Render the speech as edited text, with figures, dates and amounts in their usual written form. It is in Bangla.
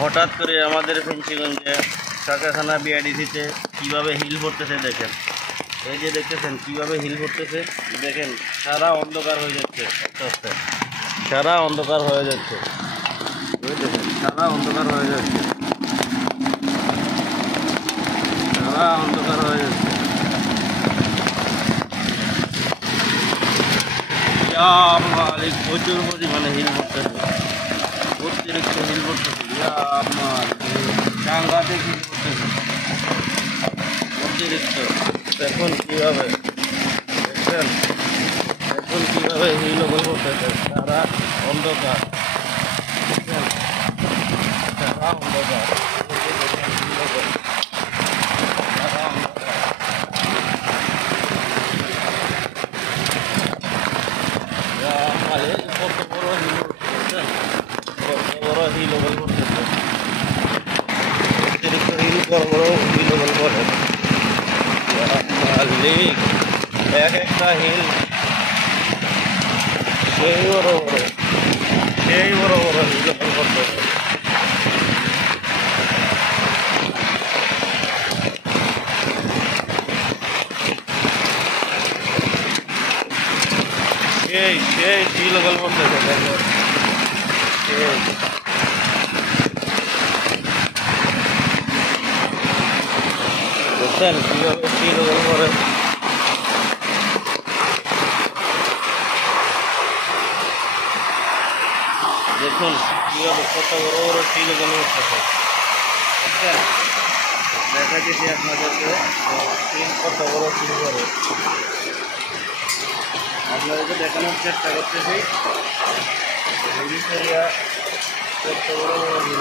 হঠাৎ করে আমাদের ফেঞ্চিগঞ্জে কারখানা বিআইডিসিতে কীভাবে হিল পড়তেছে দেখেন। এই যে দেখতেছেন কীভাবে হিল পড়তেছে, দেখেন সারা অন্ধকার হয়ে যাচ্ছে, আস্তে আস্তে সারা অন্ধকার হয়ে যাচ্ছে, দেখেন সারা অন্ধকার হয়ে যাচ্ছে, সারা অন্ধকার হয়ে যাচ্ছে। মালিক প্রচুর পরিমাণে হিল পড়তেছে, অতিরিক্ত হিল পড়তেছে, সাংঘাতিক হিল পড়তেছে অতিরিক্ত। দেখুন কীভাবে, দেখছেন দেখুন কীভাবে হিল পড়তেছে, সারা অন্ধকার, দেখছেন সারা অন্ধকার, সারা অন্ধকার। কত বড় হিল করতেছেন, কত বড় হিল করতেছে, অতিরিক্ত হিল বড় বড় হিল করে মালিক। এক একটা হিল সেই বড় বড়, সেই বড় বড় হিল করতেছে। সেই সেই হিল করতেছে, দেখো সেই বুঝছেন কীভাবে হিল করে। দেখুন কীভাবে কত বড় বড় টিল করতেছে, বুঝছেন দেখাচ্ছি আপনাদেরকে টিল কত বড় টিল করে, আপনাদেরকে দেখানোর চেষ্টা করতেছি কত বড় বড় হিল